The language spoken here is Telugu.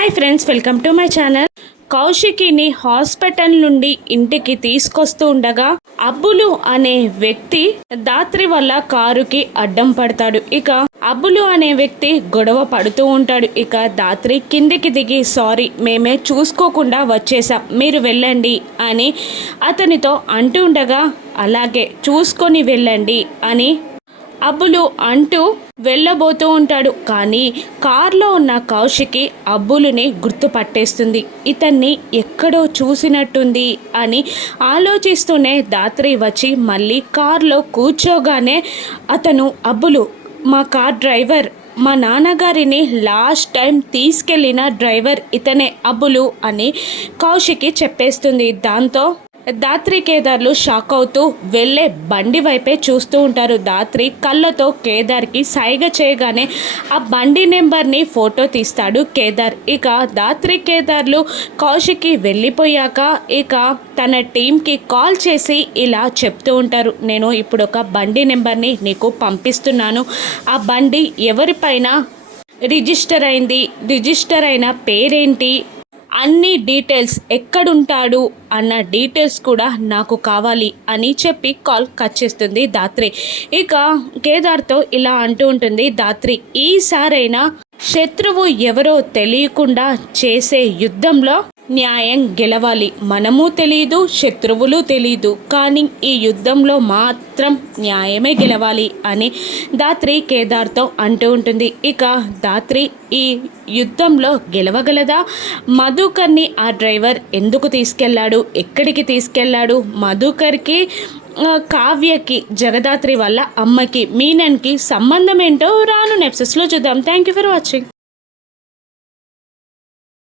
Hi friends welcome to my channel. కౌశికిని hospital నుండి ఇంటికి తీసుకొస్తూ ఉండగా అబ్బులు అనే వ్యక్తి దాత్రి వల్ల కారుకి అడ్డం పడతాడు. ఇక అబ్బులు అనే వ్యక్తి గొడవ పడుతూ ఉంటాడు. ఇక దాత్రి కిందికి దిగి సారీ మేమే చూసుకోకుండా వచ్చేసాం మీరు వెళ్ళండి అని అతనితో అంటూ ఉండగా అలాగే చూసుకొని వెళ్ళండి అని అబ్బులు అంటూ వెళ్ళబోతూ ఉంటాడు. కానీ కార్లో ఉన్న కౌశికి అబ్బులుని గుర్తుపట్టేస్తుంది. ఇతన్ని ఎక్కడో చూసినట్టుంది అని ఆలోచిస్తూనే దాత్రి వచ్చి మళ్ళీ కార్లో కూర్చోగానే అతను అబ్బులు మా కార్ డ్రైవర్ మా నాన్నగారిని లాస్ట్ టైం తీసుకెళ్ళిన డ్రైవర్ ఇతనే అబ్బులు అని కౌశికి చెప్పేస్తుంది. దాంతో దాత్రి కేదార్లు షాక్ అవుతూ వెళ్ళే బండి వైపే చూస్తూ ఉంటారు. దాత్రి కళ్ళతో కేదార్కి సైగ చేయగానే ఆ బండి నెంబర్ని ఫోటో తీస్తాడు కేదార్. ఇక దాత్రి కేదార్లు కౌశిక్కి వెళ్ళిపోయాక ఇక తన టీంకి కాల్ చేసి ఇలా చెప్తూ ఉంటారు. నేను ఇప్పుడు ఒక బండి నెంబర్ని నీకు పంపిస్తున్నాను. ఆ బండి ఎవరిపైన రిజిస్టర్ అయింది. రిజిస్టర్ అయిన పేరేంటి? అన్ని డీటెయిల్స్ ఎక్కడుంటాడు అన్న డీటెయిల్స్ కూడా నాకు కావాలి అని చెప్పి కాల్ కట్ చేస్తుంది దాత్రి ఇక కేదార్తో ఇలా అంటూ ఉంటుంది దాత్రి ఈసారైనా శత్రువు ఎవరో తెలియకుండా చేసే యుద్ధంలో న్యాయం గెలవాలి. మనము తెలియదు శత్రువులు తెలియదు కానీ ఈ యుద్ధంలో మాత్రం న్యాయమే గెలవాలి అని దాత్రి కేదార్తో అంటూ ఉంటుంది. ఇక దాత్రి ఈ యుద్ధంలో గెలవగలదా? మధుకర్ని ఆ డ్రైవర్ ఎందుకు తీసుకెళ్ళాడు ఎక్కడికి తీసుకెళ్ళాడు మధుకర్కి కావ్యకి జగదాత్రి వల్ల అమ్మకి మీనన్కి సంబంధం ఏంటో రాను నెప్సెస్లో చూద్దాం. Thank you for watching